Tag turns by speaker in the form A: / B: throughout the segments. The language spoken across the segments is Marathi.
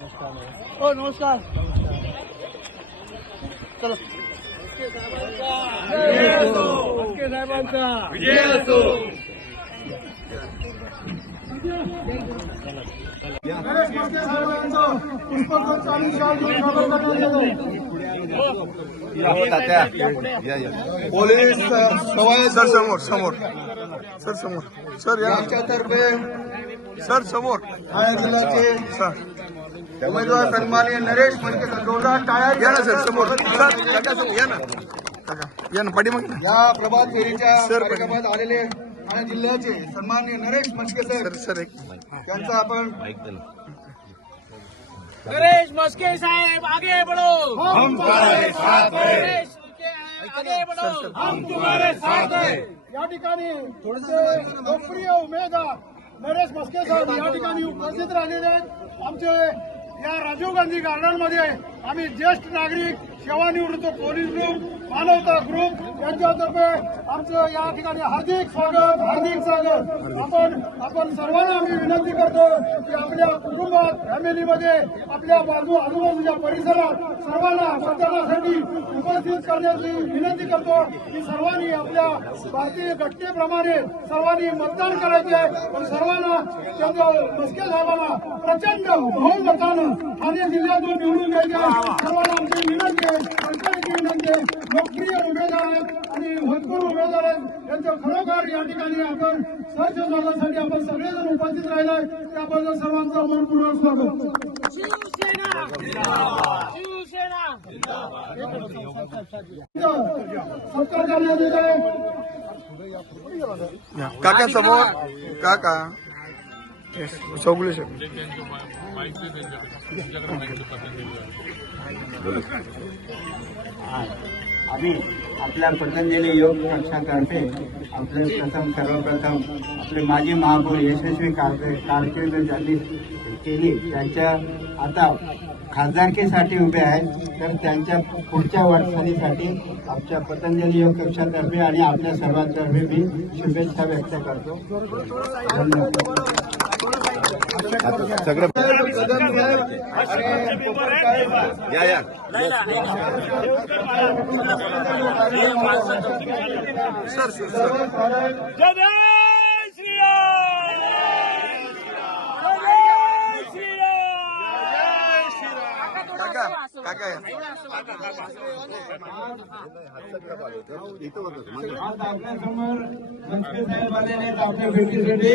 A: हो नमस्कार। चलो।
B: पोलीस कवायत
C: सर समोर समोर। सर समोर। सर या।
B: यांच्यातर्फे
C: सर समोर।
B: ठाणे जिल्ह्याचे
C: सर।
B: उमेदवार सन्माननीय नरेश मनकेकर जोरदार टाळ्या
C: या ना सर समोर. सर काका समोर या ना. काका या ना पाठीमागे ना
B: या प्रभात फेरीच्या
C: सर,
B: कार्यक्रमात आलेले ठाणे जिल्ह्याचे सन्माननीय नरेश मनकेकर
C: सर. सर एक.
B: यांचा आपण
A: नरेश मस्के साहेब आगे बढ़ो. हम तुम्हारे साथ हैं. आगे बढ़ो. हम तुम्हारे साथ हैं. या ठिकाणी थोडेसे लोकप्रिय उमेदवार नरेश मस्के साहेब या ठिकाणी उपस्थित राहिलेले आहेत. आमचे या राजीव गांधी गार्डनमध्ये आम्ही ज्येष्ठ नागरिक सेवानिवृत्त पोलीस ग्रुप मानवता ग्रुप यांच्यातर्फे आमचं या ठिकाणी हार्दिक स्वागत हार्दिक स्वागत. आपण आपण सर्वांना आम्ही विनंती करतो की आपल्या कुटुंबात फॅमिलीमध्ये आपल्या बाजू आजूबाजूच्या परिसरात सर्वांना मतदानासाठी उपस्थित करण्याची विनंती करतो की सर्वांनी आपल्या भारतीय घटनेप्रमाणे सर्वांनी मतदान करायचे आहे पण सर्वांना त्यांच्या मस्के साहेबांना प्रचंड बहुमतानं ठाणे जिल्ह्यातून निवडून द्यायचे सर्वांना आमची विनंती आहे सरकारची विनंती आहे लोकप्रिय उमेदवार आहेत आणि उमेदवार आहेत यांचं खरोखर या ठिकाणी आपण सर्च शोधण्यासाठी आपण सगळेजण उपस्थित राहिलाय. त्याबद्दल सर्वांचं मनपूर्वक स्वागत. सत्कार करण्यात येत आहे.
C: काका समोर काका. येस चौगुले सर
D: आम्ही आपल्या पतंजली योग पक्षातर्फे आपले प्रथम सर्वप्रथम आपले माजी महापौर यशस्वी कारके कारकीर्द ज्यांनी केली त्यांच्या आता खासदारकीसाठी उभे आहेत. तर त्यांच्या पुढच्या वाटचालीसाठी आमच्या पतंजली योग कक्षातर्फे आणि आपल्या सर्वांतर्फे मी शुभेच्छा व्यक्त करतो. धन्यवाद.
B: सगळं
C: या या सर सर काका काका या
D: आज आपल्यासमोर मनसे साहेब आलेले आहेत आपल्या भेटीसाठी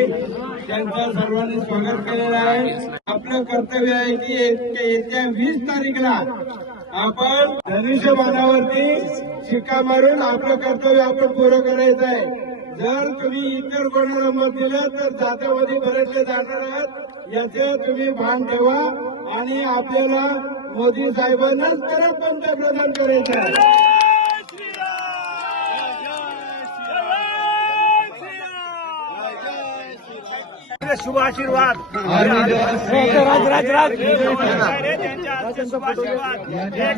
D: त्यांचं सर्वांनी स्वागत केलेलं आहे आपलं कर्तव्य आहे की येत्या वीस तारीखला आपण धनुष्यबाणावरती शिक्का मारून आपलं कर्तव्य आपण पुरं करायचं आहे जर तुम्ही इतर कोणाला मत दिलं तर जात्यामध्ये बरेचसे जाणार आहात याचे तुम्ही भान ठेवा आणि आपल्याला मोदी साहेबांनाच परत पंतप्रधान करायचं आहे
A: शुभ आशीर्वाद शुभ आशीर्वाद एक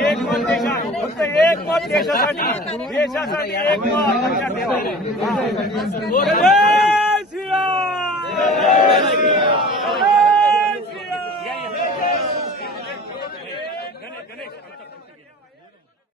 A: एक मत देशा फक्त एक मत देशासाठी देशासाठी एक मत